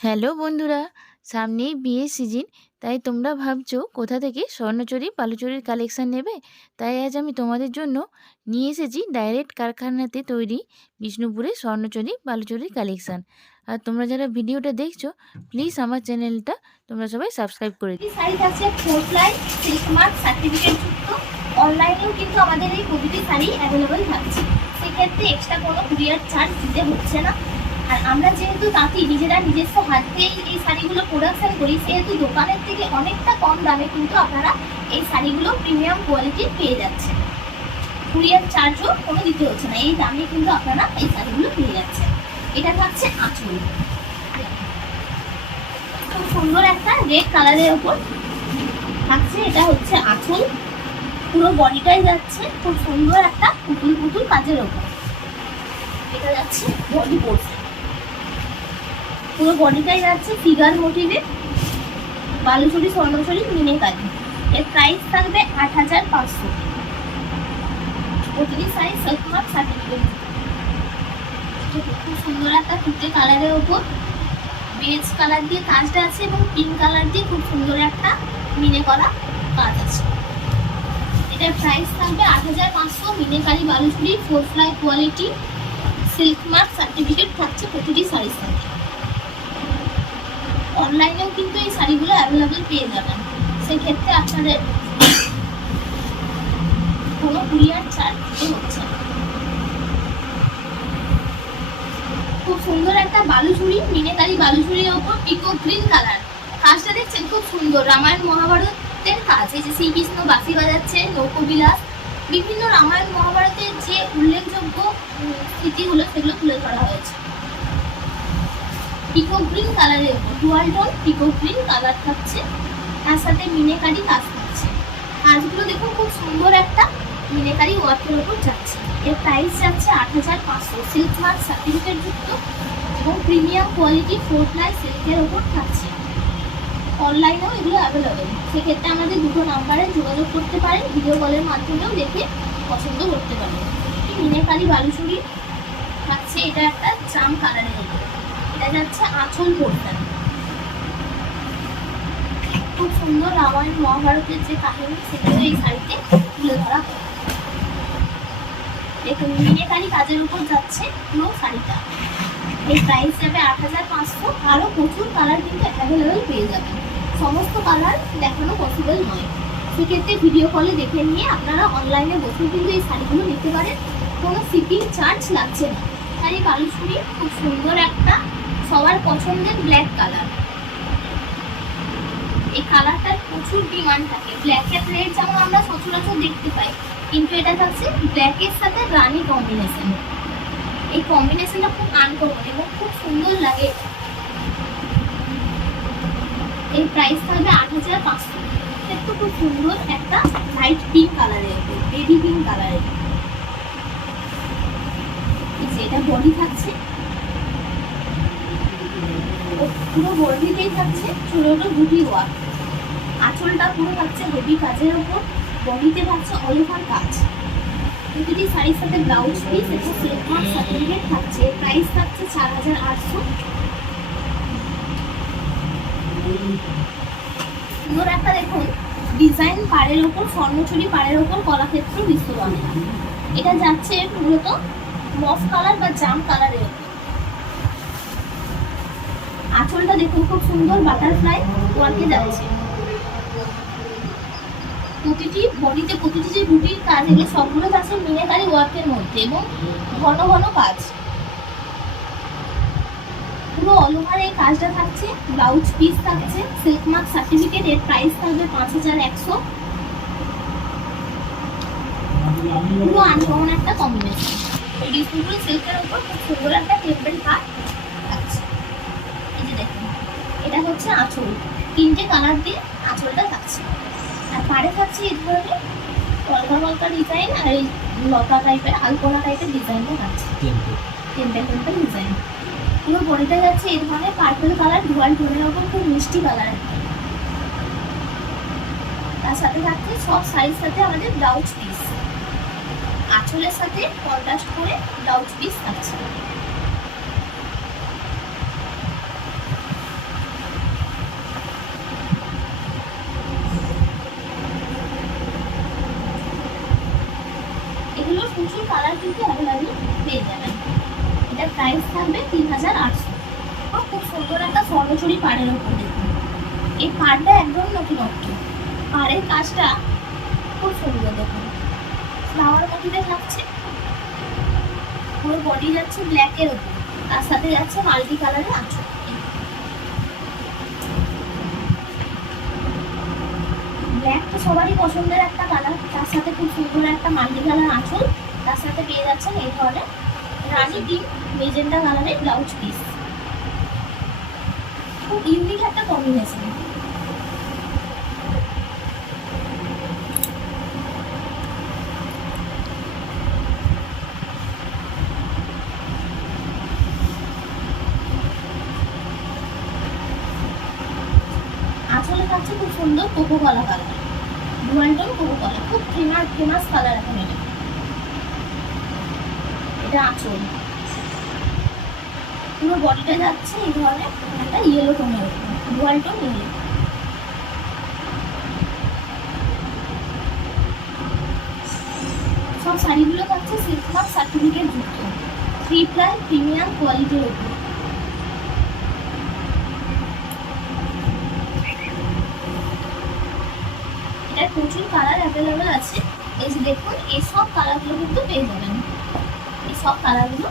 Hello বন্ধুরা, সামনেই বিয়ের সিজন। তাই তোমরা ভাবছো কোথা থেকে স্বর্ণচুরি বালুচুরির কালেকশান নেবে। তাই আজ আমি তোমাদের জন্য নিয়ে এসেছি ডাইরেক্ট কারখানাতে তৈরি বিষ্ণুপুরের স্বর্ণচুরি বালুচুরির কালেকশান। আর তোমরা যারা ভিডিওটা দেখছো, প্লিজ আমার চ্যানেলটা তোমরা সবাই সাবস্ক্রাইব করে দিও। শাড়ি আছে four ply silk mark certificate যুক্ত। অনলাইনেও কিন্তু আমাদের এই প্রতিটি শাড়ি অ্যাভেলেবল থাকছে, সেক্ষেত্রে এক্সট্রা কোনো কুরিয়ার চার্জ দিতে হচ্ছে না। আর আমরা যেহেতু তাঁতি নিজেরা নিজস্ব হাত দিয়েই এই শাড়িগুলো প্রোডাকশন করি, সেহেতু দোকানের থেকে অনেকটা কম দামে কিন্তু আপনারা এই শাড়িগুলো প্রিমিয়াম কোয়ালিটির পেয়ে যাচ্ছেন। কুরিয়ার চার্জও কোনো দিতে হচ্ছে না, এই দামে কিন্তু আপনারা এই শাড়িগুলো পেয়ে যাচ্ছেন। এটা থাকছে আঁচল, খুব সুন্দর একটা রেড কালারের ওপর থাকছে। এটা হচ্ছে আঁচল, পুরো বডিটাই যাচ্ছে খুব সুন্দর একটা পুতুল পুতুল কাজের ওপর। এটা যাচ্ছে বডি পোর্শন, পুরো বডিটাই যাচ্ছে ফিগার মোটিভে বালুচুরি স্বর্ণচুরি মিনে কাজ। এর প্রাইস থাকবে ৮৫০০। প্রতিটি সাইজ সিল্ক মার্ক সার্টিফিকেট। খুব সুন্দর একটা তুতে কালারের ওপর বেজ কালার দিয়ে কাজটা আছে এবং পিঙ্ক কালার দিয়ে খুব সুন্দর একটা মিনে করা কাজ আছে। এটার প্রাইস থাকবে ৮৫০০। Meenakari Baluchari four fly quality silk mark certificate থাকছে প্রতিটি শাড়ির সাথে। অনলাইনেও কিন্তু এই শাড়িগুলো অ্যাভেলেবেল পেয়ে যাবেন, সেক্ষেত্রে আপনাদের কোনো কুরিয়ার চার্জ দিতে হচ্ছে না। খুব সুন্দর একটা বালুচুরি, মিনেকারি বালুচুরির ওপর পিকো গ্রিন কালার কাজটা দেখছেন, খুব সুন্দর রামায়ণ মহাভারতের কাজ। এই যে শ্রীকৃষ্ণ বাঁশি বাজাচ্ছে, নৌকবিলাস, বিভিন্ন রামায়ণ মহাভারতের যে উল্লেখযোগ্য স্মৃতিগুলো সেগুলো তুলে ধরা হয়েছে। পিকো গ্রিন কালারের ওপর ডুয়াল টোন পিকো গ্রিন কালার থাকছে, তার সাথে মিনেকারি কাজ থাকছে। কাজগুলো দেখুন খুব সুন্দর একটা মিনেকারি ওয়ার্কের ওপর যাচ্ছে। এর প্রাইস যাচ্ছে ৮৫০০। সিল্ক মার্ক সার্টিফিকেট যুক্ত এবং প্রিমিয়াম কোয়ালিটি ফোর প্লাই সিল্কের ওপর থাকছে। অনলাইনেও এগুলো অ্যাভেলেবেল, সেক্ষেত্রে আমাদের দুটো নাম্বারে যোগাযোগ করতে পারেন, ভিডিও কলের মাধ্যমেও দেখে পছন্দ করতে পারেন। মিনেকারি বালুচুরি থাকছে, এটা একটা জাম কালারের ওপর। এটা যাচ্ছে আঁচল পোর্শন, খুব সুন্দর রামায়ণ মহাভারতের যে কাহিনী সেগুলো এই শাড়িতে তুলে ধরা হয়। দেখুন মিনেকারি কাজের উপর যাচ্ছে পুরো শাড়িটা। এই প্রাইস যাবে ৮৫০০। আরও প্রচুর কালার কিন্তু অ্যাভেলেবেল পেয়ে যাবেন, সমস্ত কালার দেখানো পসিবল নয়, সেক্ষেত্রে ভিডিও কলে দেখে নিয়ে আপনারা অনলাইনে বসে কিন্তু এই শাড়িগুলো নিতে পারেন, কোনো শিপিং চার্জ লাগছে না। শাড়ি বালুচুরি খুব সুন্দর একটা সবার পছন্দের ব্ল্যাক কালার। এই কালারটার প্রচুর ডিমান্ড থাকে, ব্ল্যাকের রেড যেমন আমরা সচরাচর দেখতে পাই, কিন্তু এটা থাকছে ব্ল্যাকের সাথে রানি কম্বিনেশন। এই কম্বিনেশনটা খুব আনকমন এবং খুব সুন্দর লাগে। এই প্রাইস থাকবে ৮৫০০। একটু খুব সুন্দর একটা লাইট পিঙ্ক কালারের ওপর, বেবি পিঙ্ক কালারের। এটা বডি থাকছে, পুরো বডিতেই থাকছে ছোট ছোট বুটি ওয়ার্ক। আঁচলটা পুরো থাকছে হেভি কাজের ওপর, বডিতে থাকছে অল ওভার কাজ। প্রতিটি শাড়ির সাথে ব্লাউজ পিস এবং সিল্ক মার্ক সার্টিফিকেট থাকছে। প্রাইস থাকছে ৪৮০০। সুন্দর একটা দেখুন ডিজাইন পাড়ের ওপর, স্বর্ণচুরি পাড়ের ওপর কলাক্ষেত্র বিশ্ববাণী। এটা যাচ্ছে মূলত মফ কালার বা জাম কালারের ওপর। আঁচলটা দেখুন খুব সুন্দর বাটারফ্লাই ওয়ার্কে যাচ্ছে। প্রতিটি বডিতে প্রতিটি যে বুটির কাজ এগুলো সবগুলো থাকছে মিনেকারি ওয়ার্কের মধ্যে এবং ঘন ঘন কাজ। পুরো অল ওভার এই কাজটা থাকছে, ব্লাউজ পিস থাকছে সিল্ক মার্ক সার্টিফিকেট। এর প্রাইস থাকবে ৫১০০। পুরো আনকমন একটা কম্বিনেশন। এই বিষ্ণুপুরি সিল্কের উপর খুব সুন্দর একটা টেম্পল কাজ থাকছে। এই যে দেখুন এটা হচ্ছে আঁচল, তিনটে কালার দিয়ে আঁচলটা থাকছে। আর পাড়ে থাকছে এই ধরনের কলকা কলকা ডিজাইন, আর এই লতা টাইপের আলপনা টাইপের ডিজাইনটা থাকছে, টেম্পল টেম্পল ডিজাইন। পুরো বডিটা যাচ্ছে এই ধরনের পার্পল কালার ডুয়াল টোনের ওপর, খুব মিষ্টি কালার। তার সাথে থাকছে সব শাড়ির সাথে আমাদের ব্লাউজ পিস, আঁচলের সাথে কন্ট্রাস্ট করে ব্লাউজ পিস থাকছে। প্রচুর কালার কিন্তু অ্যাভেলেবেল পেয়ে যাবেন। এটার প্রাইস থাকবে 3800। খুব সুন্দর একটা স্বর্ণচুরি পাড়ের ওপর দেখুন, এই পাড়টা একদম নতুনত্ব, পাড়ের কাজটা খুব সুন্দর দেখুন, ফ্লাওয়ার মোটিভে থাকছে, পুরো বডি যাচ্ছে ব্ল্যাকের ওপর, তার সাথে যাচ্ছে মাল্টি কালারের আঁচল। ব্ল্যাক তো সবারই পছন্দের একটা কালার, তার সাথে খুব সুন্দর একটা মাল্টি কালার আঁচল, তার সাথে পেয়ে যাচ্ছেন এই ধরনের রানী পিঙ্ক মেজেন্টা কালারের ব্লাউজ পিস। খুব ইউনিক একটা কম্বিনেশন। আঁচলে থাকছে খুব সুন্দর কোকো কলা কালার, ডুয়াল টোন কোকো কলা, খুব ফেমাস কালার এখন এটা। এটা আঁচল, পুরো বডিটা যাচ্ছে এই ধরনের একটা ইয়েলো টোনের উপর, ডুয়াল টোন ইয়েলো। সব শাড়িগুলো থাকছে সিল্ক মার্ক সার্টিফিকেট যুক্ত, 3 ply প্রিমিয়াম কোয়ালিটির উপর। এটার প্রচুর কালার অ্যাভেলেবেল আছে, এই যে দেখুন এই সব কালারগুলো কিন্তু পেয়ে যাবেন, এই সব কালারগুলো